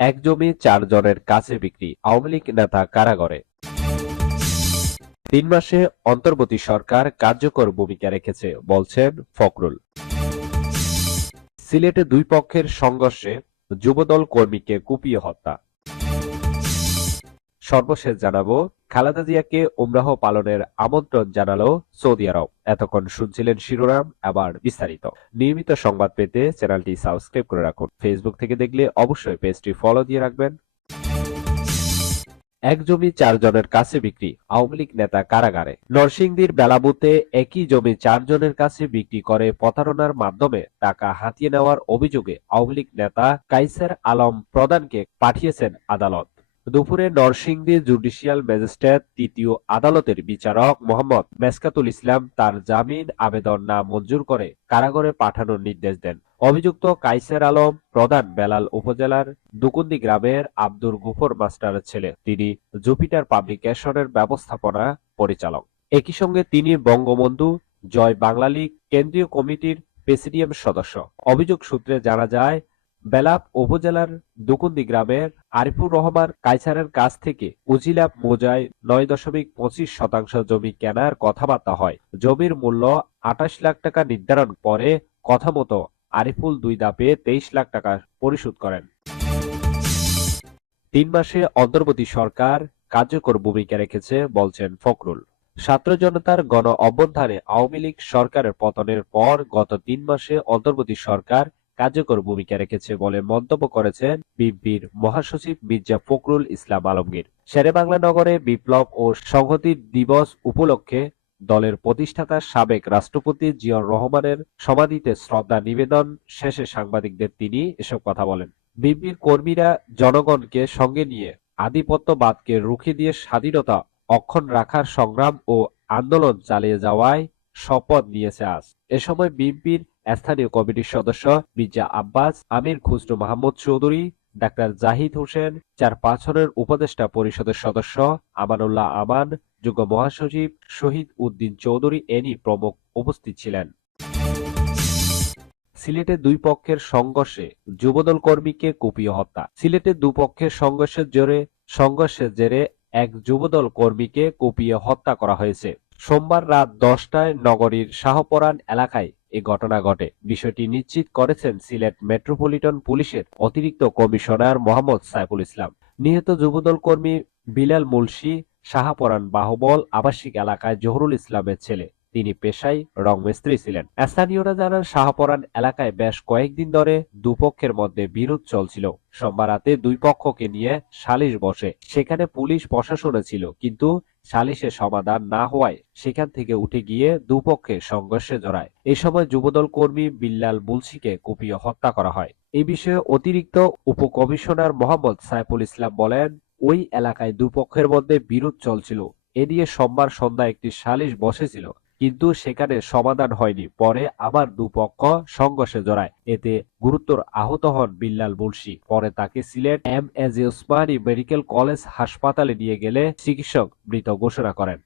এক জমি ৪ জনের কাছে বিক্রি, আওয়ামী লীগ নেতা কারাগারে। ৩ মাসে অন্তর্বর্তী সরকার কার্যকর ভূমিকা রেখেছে বলছেন ফখরুল। সিলেটে দুই পক্ষের সংঘর্ষে যুবদল কর্মীকে কুপিয়ে হত্যা। সর্বশেষ জানাবো, খালেদা জিয়াকে উমরাহ পালনের আমন্ত্রণ জানালো সৌদি আরব। এতক্ষণ শুনছিলেন শিরোনাম, আবার বিস্তারিত। নিয়মিত সংবাদ পেতে চ্যানেলটি সাবস্ক্রাইব করে রাখুন। ফেসবুক থেকে দেখলে অবশ্যই পেজটি ফলো দিয়ে রাখবেন। এক জমি ৪ জনের কাছে বিক্রি, আওয়ামী লীগ নেতা কারাগারে। নরসিংদীর বেলাবুতে একই জমি ৪ জনের কাছে বিক্রি করে প্রতারণার মাধ্যমে টাকা হাতিয়ে নেওয়ার অভিযোগে আওয়ামী লীগ নেতা কাইসার আলম প্রধানকে পাঠিয়েছেন আদালত। দুপুরে নরসিংদী জুডিশিয়াল ম্যাজিস্ট্রেট তৃতীয় আদালতের বিচারক মোহাম্মদ মেসকাতুল ইসলাম তার জামিন আবেদন না মঞ্জুর করে কারাগারে পাঠানোর নির্দেশ দেন। অভিযুক্ত কাইসার আলম প্রধান বেলাল উপজেলার দুকুন্দি গ্রামের আব্দুর গুফর মাস্টারের ছেলে। তিনি জুপিটার পাবলিকেশনের ব্যবস্থাপনা পরিচালক। একই সঙ্গে তিনি বঙ্গবন্ধু জয় বাংলা লীগ কেন্দ্রীয় কমিটির প্রেসিডিয়াম সদস্য। অভিযোগ সূত্রে জানা যায়, বেলাব উপজেলার দুকুন্দি গ্রামের আরিফুর রহমান কাইসারের কাছ থেকে উজিলা মৌজায় ৯.২৫% জমি কেনার কথাবার্তা হয়। জমির মূল্য ২৮ লাখ টাকা নির্ধারণ পরে কথামতো আরিফুল ২ ধাপে ২৩ লাখ টাকা পরিশোধ করেন। ৩ মাসে অন্তর্বর্তী সরকার কার্যকর ভূমিকা রেখেছে বলছেন ফখরুল। ছাত্র জনতার গণ অভ্যুত্থানে আওয়ামী লীগ সরকারের পতনের পর গত ৩ মাসে অন্তর্বর্তী সরকার কার্যকর ভূমিকা রেখেছে বলে মন্তব্য করেছেন বিএনপির মহাসচিব মির্জা ফখরুল ইসলাম আলমগীর। শেরেবাংলা নগরে বিপ্লব ও সংহতি দিবস উপলক্ষে দলের প্রতিষ্ঠাতা সাবেক রাষ্ট্রপতি জিয়াউর রহমানের সমাধিতে শ্রদ্ধা নিবেদন শেষে সাংবাদিকদের তিনি এসব কথা বলেন। বিএনপির কর্মীরা জনগণকে সঙ্গে নিয়ে আধিপত্যবাদকে রুখে দিয়ে স্বাধীনতা অক্ষুণ্ণ রাখার সংগ্রাম ও আন্দোলন চালিয়ে যাওয়ায় শপথ নিয়েছে আজ। এ সময় বিএনপির স্থানীয় কমিটির সদস্য মির্জা আব্বাস, আমির খুসরো মাহমুদ চৌধুরী, ডাক্তার জাহিদ হোসেন, ৪-৫ উপদেষ্টা পরিষদের সদস্য আমানুল্লাহ আমান, যুগ্ম মহাসচিব শহীদ উদ্দিন চৌধুরী এনি প্রমুখ উপস্থিত ছিলেন। সিলেটে দুই পক্ষের সংঘর্ষে যুবদল কর্মীকে কুপিয়ে হত্যা। সিলেটে দুপক্ষের সংঘর্ষের জেরে এক যুবদল কর্মীকে কুপিয়ে হত্যা করা হয়েছে। সোমবার রাত ১০টায় নগরীর শাহপরান এলাকায় এ ঘটনা ঘটে। বিষয়টি নিশ্চিত করেছেন সিলেট মেট্রোপলিটন পুলিশের অতিরিক্ত কমিশনার মোহাম্মদ সাইফুল ইসলাম। নিহত যুবদল কর্মী বিলাল মুলসি শাহপরান বাহুবল আবাসিক এলাকায় জহুরুল ইসলামের ছেলে। তিনি পেশায় রং মিস্ত্রি ছিলেন। স্থানীয়রা জানান, শাহপরান এলাকায় বেশ কয়েকদিন ধরে দুপক্ষের মধ্যে বিরোধ চলছিল। সোমবার রাতে দুই পক্ষকে নিয়ে সালিশ বসে। সেখানে পুলিশ প্রশাসনও ছিল, কিন্তু সালিশের সমাধান না হওয়ায় সেখান থেকে উঠে গিয়ে দুপক্ষে সংঘর্ষে জড়ায়। এ সময় যুবদল কর্মী বিল্লাল মুলসিকে কুপিয়ে হত্যা করা হয়। এই বিষয়ে অতিরিক্ত উপকমিশনার মোহাম্মদ সাইফুল ইসলাম বলেন, ওই এলাকায় দুপক্ষের মধ্যে বিরোধ চলছিল। এ নিয়ে সোমবার সন্ধ্যায় একটি সালিশ বসেছিল, কিন্তু সেখানে সমাধান হয়নি। পরে আবার দুপক্ষ সংঘর্ষে জড়ায়। এতে গুরুতর আহত হন বিল্লাল মুলসি। পরে তাকে সিলেট এম.এ.জি. ওসমানী মেডিকেল কলেজ হাসপাতালে নিয়ে গেলে চিকিৎসক মৃত ঘোষণা করেন।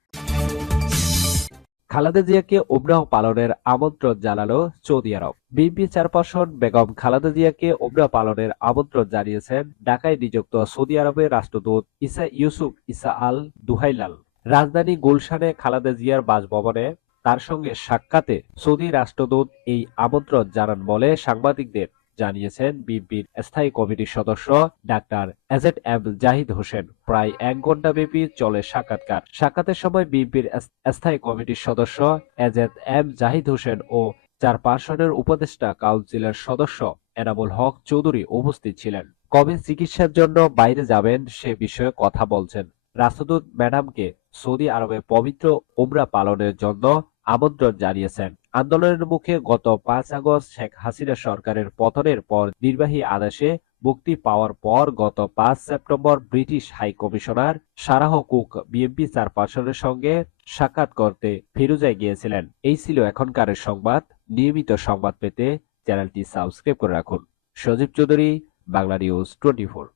খালেদা জিয়াকে উমরাহ পালনের আমন্ত্রণ জানালো সৌদি আরব। বিএনপি চেয়ারপারসন বেগম খালেদা জিয়াকে উমরাহ পালনের আমন্ত্রণ জানিয়েছেন ঢাকায় নিযুক্ত সৌদি আরবের রাষ্ট্রদূত ইসা ইউসুফ ইসা আল দুহাইলাল। রাজধানী গুলশানে খালেদা জিয়ার বাসভবনে তার সঙ্গে সাক্ষাতে সৌদি রাষ্ট্রদূত এই আমন্ত্রণ জানান বলে সাংবাদিকদের জানিয়েছেন বিএনপির স্থায়ী কমিটির সদস্য ডাক্তার এজেড.এম. জাহিদ হোসেন। প্রায় ১ ঘণ্টা ব্যাপী চলে সাক্ষাৎকার। সাক্ষাতের সময় বিএনপির স্থায়ী কমিটির সদস্য এজেড.এম. জাহিদ হোসেন ও চেয়ারপারসনের উপদেষ্টা কাউন্সিলের সদস্য এনামুল হক চৌধুরী উপস্থিত ছিলেন। কবে চিকিৎসার জন্য বাইরে যাবেন সে বিষয়ে কথা বলছেন। রাষ্ট্রদূত ম্যাডামকে সৌদি আরবে পবিত্র উমরা পালনের জন্য আমন্ত্রণ জানিয়েছেন। আন্দোলনের মুখে গত ৫ আগস্ট শেখ হাসিনা সরকারের পতনের পর নির্বাহী আদেশে মুক্তি পাওয়ার পর গত ৫ September British high commissioner Sarah Cook BNP চেয়ারপারসনের সঙ্গে সাক্ষাৎ করতে ফিরুজায় গিয়েছিলেন। এই ছিল এখনকার সংবাদ। নিয়মিত সংবাদ পেতে চ্যানেলটি সাবস্ক্রাইব করে রাখুন। সজীব চৌধুরী, বাংলা নিউজ 24।